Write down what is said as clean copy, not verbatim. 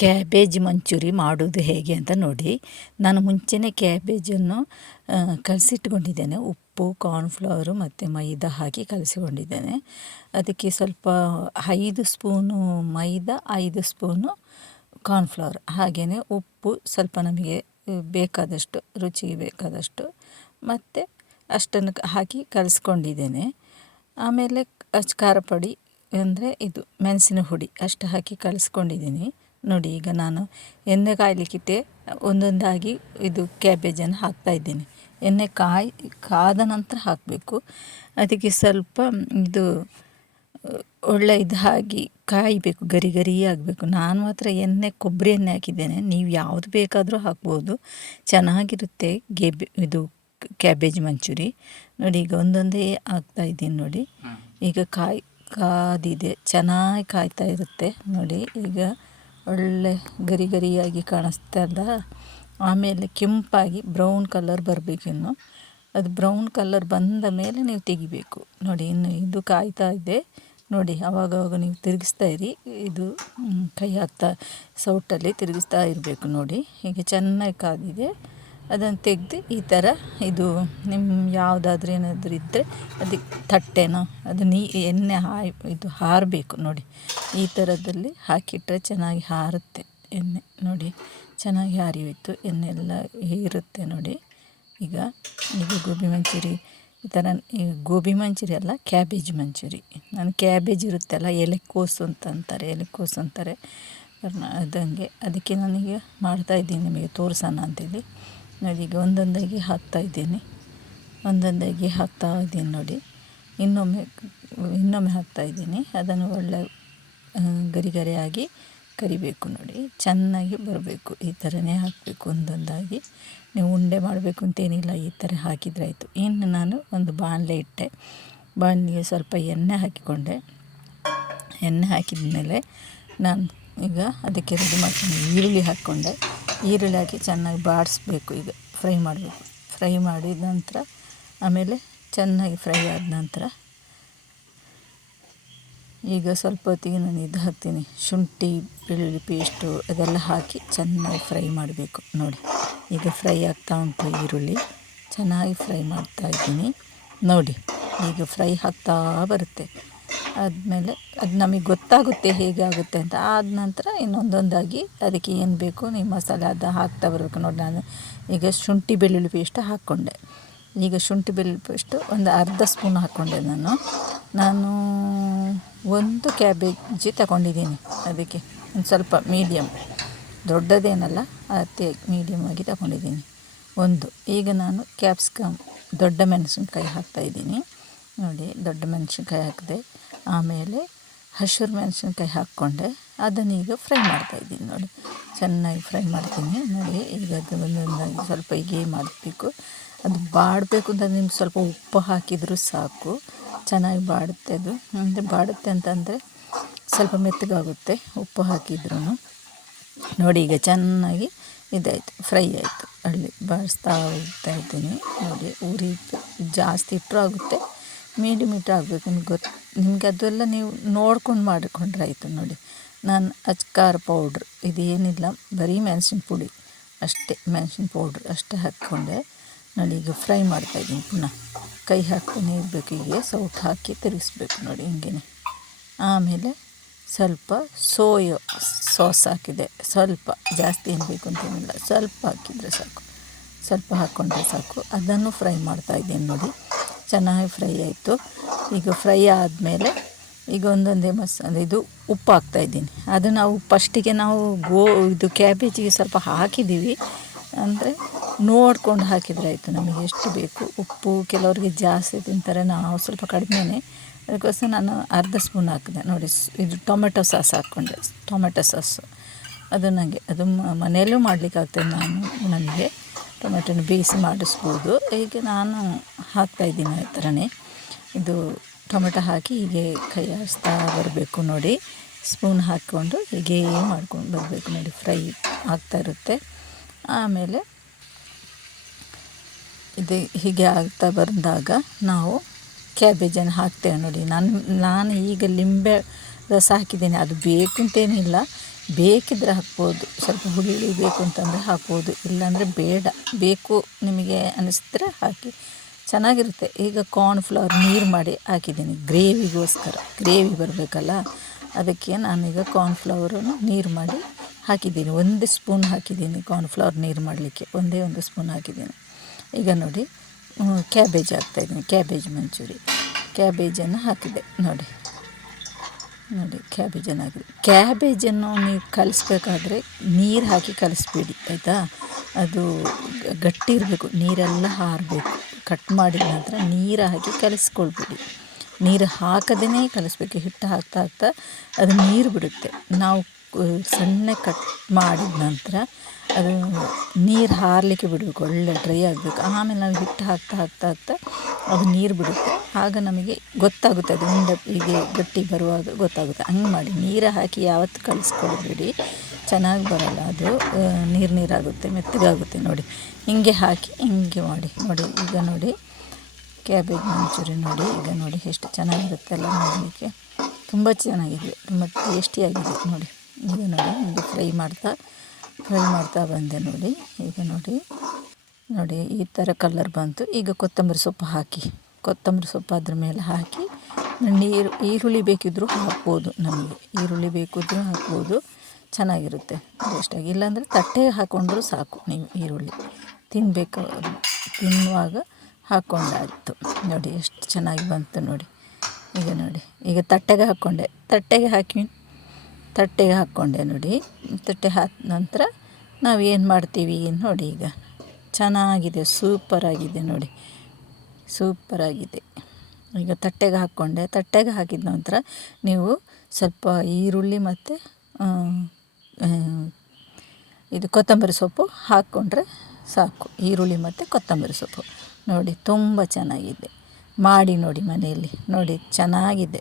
Cabbage manchurian ಮಾಡೋದು ಹೇಗೆ ಅಂತ ನೋಡಿ. ನಾನು ಮುಂಚೆನೇ ಕ್ಯಾಬೇಜನ್ನು ಕಲಸಿಟ್ಕೊಂಡಿದ್ದೇನೆ. ಉಪ್ಪು, ಕಾರ್ನ್‌ಫ್ಲವರು ಮತ್ತು ಮೈದಾ ಹಾಕಿ ಕಲಸಿಕೊಂಡಿದ್ದೇನೆ. ಅದಕ್ಕೆ ಸ್ವಲ್ಪ 5 ಸ್ಪೂನು ಮೈದಾ, 5 ಸ್ಪೂನು ಕಾರ್ನ್‌ಫ್ಲವರ್, ಹಾಗೆಯೇ ಉಪ್ಪು ಸ್ವಲ್ಪ ನಮಗೆ ಬೇಕಾದಷ್ಟು, ರುಚಿಗೆ ಬೇಕಾದಷ್ಟು, ಮತ್ತು ಅಷ್ಟನ್ನು ಹಾಕಿ ಕಲಸ್ಕೊಂಡಿದ್ದೇನೆ. ಆಮೇಲೆ ಖಾರ ಪುಡಿ ಅಂದರೆ ಇದು ಮೆಣಸಿನ ಹುಡಿ ಅಷ್ಟು ಹಾಕಿ ಕಲಸ್ಕೊಂಡಿದ್ದೀನಿ. ನೋಡಿ, ಈಗ ನಾನು ಎಣ್ಣೆ ಕಾಯಲಿಕ್ಕಿಟ್ಟೆ, ಒಂದೊಂದಾಗಿ ಇದು ಕ್ಯಾಬೇಜನ್ನು ಹಾಕ್ತಾಯಿದ್ದೀನಿ. ಎಣ್ಣೆ ಕಾದ ನಂತರ ಹಾಕಬೇಕು. ಅದಕ್ಕೆ ಸ್ವಲ್ಪ ಇದು ಒಳ್ಳೆ ಇದು ಹಾಕಿ ಕಾಯಬೇಕು, ಗರಿ ಗರಿ ಆಗಬೇಕು. ನಾನು ಮಾತ್ರ ಕೊಬ್ಬರಿ ಎಣ್ಣೆ ಹಾಕಿದ್ದೇನೆ. ನೀವು ಯಾವುದು ಬೇಕಾದರೂ ಹಾಕ್ಬೋದು, ಚೆನ್ನಾಗಿರುತ್ತೆ ಇದು ಕ್ಯಾಬೇಜ್ ಮಂಚೂರಿ. ನೋಡಿ, ಈಗ ಒಂದೊಂದೇ ಹಾಕ್ತಾಯಿದ್ದೀನಿ. ನೋಡಿ, ಈಗ ಕಾದಿದೆ, ಚೆನ್ನಾಗಿ ಕಾಯ್ತಾ ಇರುತ್ತೆ. ನೋಡಿ, ಈಗ ಒಳ್ಳೆ ಗರಿ ಗರಿಯಾಗಿ ಕಾಣಿಸ್ತಲ್ಲ. ಆಮೇಲೆ ಕೆಂಪಾಗಿ ಬ್ರೌನ್ ಕಲರ್ ಬರಬೇಕಿನ್ನು. ಅದು ಬ್ರೌನ್ ಕಲರ್ ಬಂದ ಮೇಲೆ ನೀವು ತೆಗಿಬೇಕು. ನೋಡಿ, ಇನ್ನು ಇದು ಕಾಯ್ತಾ ಇದೆ. ನೋಡಿ, ಆವಾಗವಾಗ ನೀವು ತಿರುಗಿಸ್ತಾ ಇರಿ. ಇದು ಕೈ ಹಾಕ್ತಾ ಸೌಟಲ್ಲಿ ತಿರುಗಿಸ್ತಾ ಇರಬೇಕು. ನೋಡಿ, ಈಗ ಚೆನ್ನಾಗಿ ಕಾದಿದೆ. ಅದನ್ನು ತೆಗೆದು ಈ ಥರ ಇದು ನಿಮ್ಮ ಯಾವುದಾದ್ರೂ ಏನಾದರೂ ಇದ್ದರೆ ಅದಕ್ಕೆ ತಟ್ಟೆನೋ ಅದು ಎಣ್ಣೆ ಇದು ಹಾರಬೇಕು. ನೋಡಿ, ಈ ಥರದಲ್ಲಿ ಹಾಕಿಟ್ಟರೆ ಚೆನ್ನಾಗಿ ಹಾರುತ್ತೆ ಎಣ್ಣೆ. ನೋಡಿ, ಚೆನ್ನಾಗಿ ಹಾರಿ ಹೋಯಿತು, ಎಣ್ಣೆ ಎಲ್ಲ ಇರುತ್ತೆ. ನೋಡಿ, ಈಗ ಗೋಬಿ ಮಂಚೂರಿ ಈ ಥರ, ಗೋಬಿ ಮಂಚೂರಿ ಅಲ್ಲ, ಕ್ಯಾಬೇಜ್ ಮಂಚೂರಿ. ನಾನು ಕ್ಯಾಬೇಜ್ ಇರುತ್ತಲ್ಲ, ಎಲೆಕೋಸು ಅಂತಾರೆ ಅದಂಗೆ, ಅದಕ್ಕೆ ನಾನೀಗ ಮಾಡ್ತಾಯಿದ್ದೀನಿ, ನಿಮಗೆ ತೋರಿಸೋಣ ಅಂತೇಳಿ. ನೋಡಿ, ಈಗ ಒಂದೊಂದಾಗಿ ಹಾಕ್ತಾಯಿದ್ದೀನಿ. ನೋಡಿ, ಇನ್ನೊಮ್ಮೆ ಹಾಕ್ತಾಯಿದ್ದೀನಿ. ಅದನ್ನು ಒಳ್ಳೆ ಗರಿ ಗರಿಯಾಗಿ ಕರಿಬೇಕು. ನೋಡಿ, ಚೆನ್ನಾಗಿ ಬರಬೇಕು. ಈ ಥರನೇ ಹಾಕಬೇಕು ಒಂದೊಂದಾಗಿ. ನೀವು ಉಂಡೆ ಮಾಡಬೇಕು ಅಂತೇನಿಲ್ಲ, ಈ ಥರ ಹಾಕಿದರೆ ಆಯಿತು. ಇನ್ನು ನಾನು ಒಂದು ಬಾಣಲೆ ಇಟ್ಟೆ. ಬಾಣಲೆಗೆ ಸ್ವಲ್ಪ ಎಣ್ಣೆ ಹಾಕಿಕೊಂಡೆ. ಎಣ್ಣೆ ಹಾಕಿದ ಮೇಲೆ ನಾನು ಈಗ ಅದಕ್ಕೆ ರೆಡಿ ಮಾಡ್ತೀನಿ. ಈರುಳ್ಳಿ ಹಾಕ್ಕೊಂಡೆ. ಈರುಳ್ಳಿ ಹಾಕಿ ಚೆನ್ನಾಗಿ ಬಾಡಿಸ್ಬೇಕು. ಈಗ ಫ್ರೈ ಮಾಡಬೇಕು. ಫ್ರೈ ಮಾಡಿದ ನಂತರ ಆಮೇಲೆ ಚೆನ್ನಾಗಿ ಫ್ರೈ ಆದ ನಂತರ ಈಗ ಸ್ವಲ್ಪ ಹೊತ್ತಿಗೆ ನಾನು ಇದು ಹಾಕ್ತೀನಿ, ಶುಂಠಿ ಬೆಳ್ಳುಳ್ಳಿ ಪೇಸ್ಟು ಅದೆಲ್ಲ ಹಾಕಿ ಚೆನ್ನಾಗಿ ಫ್ರೈ ಮಾಡಬೇಕು. ನೋಡಿ, ಈಗ ಫ್ರೈ ಆಗ್ತಾ ಉಂಟು ಈರುಳ್ಳಿ, ಚೆನ್ನಾಗಿ ಫ್ರೈ ಮಾಡ್ತಾ ಇದ್ದೀನಿ. ನೋಡಿ, ಈಗ ಫ್ರೈ ಆಗ್ತಾ ಬರುತ್ತೆ. ಆದಮೇಲೆ ಅದು ನಮಗೆ ಗೊತ್ತಾಗುತ್ತೆ ಹೇಗೆ ಆಗುತ್ತೆ ಅಂತ. ಆದ ನಂತರ ಇನ್ನೊಂದೊಂದಾಗಿ ಅದಕ್ಕೆ ಏನು ಬೇಕು ನೀವು ಮಸಾಲೆ ಅದು ಹಾಕ್ತಾ ಬರಬೇಕು. ನೋಡಿ, ನಾನು ಈಗ ಶುಂಠಿ ಬೆಳ್ಳುಳ್ಳಿ ಪೇಸ್ಟ್ ಹಾಕ್ಕೊಂಡೆ. ಈಗ ಶುಂಠಿ ಬೆಳ್ಳುಳ್ಳಿ ಪೇಸ್ಟು ಒಂದು ಅರ್ಧ ಸ್ಪೂನ್ ಹಾಕ್ಕೊಂಡೆ. ನಾನು ಒಂದು ಕ್ಯಾಬೇಜ್ ತಗೊಂಡಿದ್ದೀನಿ. ಅದಕ್ಕೆ ಒಂದು ಸ್ವಲ್ಪ ಮೀಡಿಯಮ್, ದೊಡ್ಡದೇನಲ್ಲ, ಅತಿ ಮೀಡಿಯಮ್ ಆಗಿ ತಗೊಂಡಿದ್ದೀನಿ ಒಂದು. ಈಗ ನಾನು ಕ್ಯಾಪ್ಸಿಕಮ್, ದೊಡ್ಡ ಮೆಣಸಿನ್ಕಾಯಿ ಹಾಕ್ತಾಯಿದ್ದೀನಿ. ನೋಡಿ, ದೊಡ್ಡ ಮೆಣಸಿನ್ಕಾಯಿ ಹಾಕಿದೆ. ಆಮೇಲೆ ಹಸಿರು ಮೆಣಸಿನ್ಕಾಯಿ ಹಾಕ್ಕೊಂಡೆ. ಅದನ್ನು ಈಗ ಫ್ರೈ ಮಾಡ್ತಾಯಿದ್ದೀನಿ. ನೋಡಿ, ಚೆನ್ನಾಗಿ ಫ್ರೈ ಮಾಡ್ತೀನಿ. ನೋಡಿ, ಈಗ ಅದು ಒಂದೊಂದಾಗಿ ಸ್ವಲ್ಪ ಹೀಗೆ ಮಾಡಬೇಕು. ಅದು ಬಾಡಬೇಕು ಅಂತ ನಿಮ್ಗೆ ಸ್ವಲ್ಪ ಉಪ್ಪು ಹಾಕಿದರೂ ಸಾಕು, ಚೆನ್ನಾಗಿ ಬಾಡುತ್ತೆ. ಅದು ಅಂದರೆ ಬಾಡುತ್ತೆ ಅಂತಂದರೆ ಸ್ವಲ್ಪ ಮೆತ್ತಗಾಗುತ್ತೆ ಉಪ್ಪು ಹಾಕಿದ್ರೂ. ನೋಡಿ, ಈಗ ಚೆನ್ನಾಗಿ ಇದಾಯಿತು, ಫ್ರೈ ಆಯಿತು. ಬಾಡಿಸ್ತಾ ಹೋಗ್ತಾ ಇದ್ದೀನಿ. ನೋಡಿ, ಉರಿ ಜಾಸ್ತಿ ಇಟ್ಟರೂ ಆಗುತ್ತೆ, ಮೀಡಿಯಮ್ ಇಟ್ಟರೂ ಆಗಬೇಕು. ನಿಮಗೆ ಅದೆಲ್ಲ ನೀವು ನೋಡ್ಕೊಂಡು ಮಾಡಿಕೊಂಡ್ರೆ ಆಯಿತು. ನೋಡಿ, ನಾನು ಅಚ್ಕಾರ ಪೌಡ್ರ್ ಇದೇನಿಲ್ಲ, ಬರೀ ಮೆಣಸಿನ ಪುಡಿ ಅಷ್ಟೇ, ಮೆಣಸಿನ ಪೌಡ್ರ್ ಅಷ್ಟೇ ಹಾಕ್ಕೊಂಡೆ. ನೋಡಿ, ಈಗ ಫ್ರೈ ಮಾಡ್ತಾಯಿದ್ದೀನಿ. ಪುನಃ ಕೈ ಹಾಕ್ತಾನೆ ಇರಬೇಕು, ಹೀಗೆ ಸೌಟ್ ಹಾಕಿ ತಿರುಗಿಸ್ಬೇಕು. ನೋಡಿ, ಹಿಂಗೆ. ಆಮೇಲೆ ಸ್ವಲ್ಪ ಸೋಯಾ ಸಾಸ್ ಹಾಕಿದೆ. ಸ್ವಲ್ಪ, ಜಾಸ್ತಿ ಏನು ಬೇಕು ಅಂತೇನಿಲ್ಲ, ಸ್ವಲ್ಪ ಹಾಕಿದರೆ ಸಾಕು, ಸ್ವಲ್ಪ ಹಾಕ್ಕೊಂಡ್ರೆ ಸಾಕು. ಅದನ್ನು ಫ್ರೈ ಮಾಡ್ತಾಯಿದ್ದೀನಿ. ನೋಡಿ, ಚೆನ್ನಾಗಿ ಫ್ರೈ ಆಯಿತು. ಈಗ ಫ್ರೈ ಆದಮೇಲೆ ಈಗ ಒಂದೊಂದೇ ಮಸಾಲೆ ಇದು ಉಪ್ಪು ಹಾಕ್ತಾಯಿದ್ದೀನಿ. ಅದು ನಾವು ಫಸ್ಟಿಗೆ ನಾವು ಇದು ಕ್ಯಾಬೇಜಿಗೆ ಸ್ವಲ್ಪ ಹಾಕಿದ್ದೀವಿ, ಅಂದರೆ ನೋಡ್ಕೊಂಡು ಹಾಕಿದರೆ ಆಯಿತು. ನಮಗೆ ಎಷ್ಟು ಬೇಕು ಉಪ್ಪು, ಕೆಲವರಿಗೆ ಜಾಸ್ತಿ ತಿಂತಾರೆ, ನಾವು ಸ್ವಲ್ಪ ಕಡಿಮೆನೇ, ಅದಕ್ಕೋಸ್ಕರ ನಾನು ಅರ್ಧ ಸ್ಪೂನ್ ಹಾಕಿದೆ. ನೋಡಿ, ಇದು ಟೊಮೆಟೊ ಸಾಸ್ ಹಾಕ್ಕೊಂಡೆ. ಟೊಮೆಟೊ ಸಾಸು ಅದು ನನಗೆ ಅದು ಮನೆಯಲ್ಲೂ ಮಾಡಲಿಕ್ಕಾಗ್ತದೆ. ನನಗೆ ಟೊಮೆಟೊನ ಬೇಯಿಸಿ ಮಾಡಿಸ್ಬೋದು. ಈಗ ನಾನು ಹಾಕ್ತಾಯಿದ್ದೀನಿ ಆ ಥರನೇ. ಇದು ಟೊಮೆಟೊ ಹಾಕಿ ಹೀಗೆ ಕೈ ಆಡಿಸ್ತಾ ಬರಬೇಕು. ನೋಡಿ, ಸ್ಪೂನ್ ಹಾಕ್ಕೊಂಡು ಹೀಗೆ ಮಾಡ್ಕೊಂಡು ಬರಬೇಕು. ನೋಡಿ, ಫ್ರೈ ಆಗ್ತಾ ಇರುತ್ತೆ. ಆಮೇಲೆ ಇದು ಹೀಗೆ ಆಗ್ತಾ ಬಂದಾಗ ನಾವು ಕ್ಯಾಬೇಜನ್ನು ಹಾಕ್ತೇವೆ. ನೋಡಿ, ನಾನು ಈಗ ಲಿಂಬೆ ರಸ ಹಾಕಿದ್ದೇನೆ, ಅದು ಬೇಕು ಅಂತೇನಿಲ್ಲ, ಬೇಕಿದ್ದರೆ ಹಾಕ್ಬೋದು, ಸ್ವಲ್ಪ ಹುಳಿ ಬೇಕು ಅಂತಂದರೆ ಹಾಕ್ಬೋದು, ಇಲ್ಲಾಂದರೆ ಬೇಡ. ಬೇಕು ನಿಮಗೆ ಅನ್ನಿಸಿದ್ರೆ ಹಾಕಿ, ಚೆನ್ನಾಗಿರುತ್ತೆ. ಈಗ ಕಾರ್ನ್ಫ್ಲವರ್ ನೀರು ಮಾಡಿ ಹಾಕಿದ್ದೀನಿ ಗ್ರೇವಿಗೋಸ್ಕರ, ಗ್ರೇವಿ ಬರಬೇಕಲ್ಲ ಅದಕ್ಕೆ ನಾನೀಗ ಕಾರ್ನ್ಫ್ಲವರನ್ನು ನೀರು ಮಾಡಿ ಹಾಕಿದ್ದೀನಿ. 1 ಸ್ಪೂನ್ ಹಾಕಿದ್ದೀನಿ ಕಾರ್ನ್ಫ್ಲವರ್ ನೀರು ಮಾಡಲಿಕ್ಕೆ, ಒಂದೇ 1 ಸ್ಪೂನ್ ಹಾಕಿದ್ದೀನಿ. ಈಗ ನೋಡಿ ಕ್ಯಾಬೇಜ್ ಹಾಕ್ತಾಯಿದ್ದೀನಿ, ಕ್ಯಾಬೇಜ್ ಮಂಚೂರಿ, ಕ್ಯಾಬೇಜನ್ನು ಹಾಕಿದೆ ನೋಡಿ. ಕ್ಯಾಬೇಜನ್ನು ಹಾಕಿದೆ. ಕ್ಯಾಬೇಜನ್ನು ನೀವು ಕಲಿಸ್ಬೇಕಾದ್ರೆ ನೀರು ಹಾಕಿ ಕಲಿಸ್ಬೇಡಿ ಆಯಿತಾ, ಅದು ಗಟ್ಟಿ ಇರಬೇಕು, ನೀರೆಲ್ಲ ಹಾರಬೇಕು. ಕಟ್ ಮಾಡಿದ ನಂತರ ನೀರು ಹಾಕಿ ಕಲಿಸ್ಕೊಳ್ಬೇಡಿ, ನೀರು ಹಾಕದೇ ಕಲಿಸ್ಬೇಕು. ಹಿಟ್ಟು ಹಾಕ್ತಾ ಅದು ನೀರು ಬಿಡುತ್ತೆ. ನಾವು ಸಣ್ಣ ಕಟ್ ಮಾಡಿದ ನಂತರ ಅದು ನೀರು ಹಾರಲಿಕ್ಕೆ ಬಿಡಬೇಕು, ಒಳ್ಳೆ ಡ್ರೈ ಆಗಬೇಕು. ಆಮೇಲೆ ನಾವು ಹಿಟ್ಟು ಹಾಕ್ತಾ ಅದು ನೀರು ಬಿಡುತ್ತೆ. ಆಗ ನಮಗೆ ಗೊತ್ತಾಗುತ್ತೆ, ಅದು ಉಂಡೆ ಹೀಗೆ ಗಟ್ಟಿ ಬರುವಾಗ ಗೊತ್ತಾಗುತ್ತೆ. ಹಂಗೆ ಮಾಡಿ, ನೀರು ಹಾಕಿ ಯಾವತ್ತೂ ಕಲಿಸ್ಕೊಳ್ಬೇಡಿ, ಚೆನ್ನಾಗಿ ಬರೋಲ್ಲ ಅದು, ನೀರಾಗುತ್ತೆ, ಮೆತ್ತಗಾಗುತ್ತೆ. ನೋಡಿ ಹಿಂಗೆ ಹಾಕಿ ಹಿಂಗೆ ಮಾಡಿ ನೋಡಿ. ಈಗ ನೋಡಿ ಕ್ಯಾಬೇಜ್ ಮಂಚೂರಿ ನೋಡಿ, ಈಗ ನೋಡಿ ಎಷ್ಟು ಚೆನ್ನಾಗಿರುತ್ತೆ ಅಲ್ಲ ನೋಡಲಿಕ್ಕೆ, ತುಂಬ ಚೆನ್ನಾಗಿದೆ, ತುಂಬ ಟೇಸ್ಟಿಯಾಗಿದೆ ನೋಡಿ. ಈಗ ನೋಡಿ ಹಿಂಗೆ ಫ್ರೈ ಮಾಡ್ತಾ ಬಂದೆ ನೋಡಿ. ಈಗ ನೋಡಿ ಈ ಥರ ಕಲರ್ ಬಂತು. ಈಗ ಕೊತ್ತಂಬರಿ ಸೊಪ್ಪು ಹಾಕಿ, ಕೊತ್ತಂಬರಿ ಸೊಪ್ಪು ಅದ್ರ ಮೇಲೆ ಹಾಕಿ, ಈರುಳ್ಳಿ ಬೇಕಿದ್ದರೂ ಹಾಕ್ಬೋದು, ನಮಗೆ ಈರುಳ್ಳಿ ಬೇಕಿದ್ದರೂ ಹಾಕ್ಬೋದು, ಚೆನ್ನಾಗಿರುತ್ತೆ ಟೇಸ್ಟಾಗಿ. ಇಲ್ಲಾಂದರೆ ತಟ್ಟೆಗೆ ಹಾಕ್ಕೊಂಡ್ರೂ ಸಾಕು, ನೀವು ಈರುಳ್ಳಿ ತಿನ್ನುವಾಗ ಹಾಕ್ಕೊಂಡಾಯಿತು. ನೋಡಿ ಎಷ್ಟು ಚೆನ್ನಾಗಿ ಬಂತು ನೋಡಿ. ಈಗ ತಟ್ಟೆಗೆ ಹಾಕ್ಕೊಂಡೆ ನೋಡಿ. ತಟ್ಟೆ ಹಾಕಿದ ನಂತರ ನಾವು ಏನು ಮಾಡ್ತೀವಿ ನೋಡಿ. ಈಗ ಚೆನ್ನಾಗಿದೆ, ಸೂಪರಾಗಿದೆ ನೋಡಿ, ಸೂಪರಾಗಿದೆ. ಈಗ ತಟ್ಟೆಗೆ ಹಾಕಿದ ನಂತರ ನೀವು ಸ್ವಲ್ಪ ಈರುಳ್ಳಿ ಮತ್ತು ಇದು ಕೊತ್ತಂಬರಿ ಸೊಪ್ಪು ಹಾಕ್ಕೊಂಡ್ರೆ ಸಾಕು. ಈರುಳ್ಳಿ ಮತ್ತು ಕೊತ್ತಂಬರಿ ಸೊಪ್ಪು ನೋಡಿ, ತುಂಬ ಚೆನ್ನಾಗಿದೆ. ಮಾಡಿ ನೋಡಿ ಮನೆಯಲ್ಲಿ ನೋಡಿ, ಚೆನ್ನಾಗಿದೆ.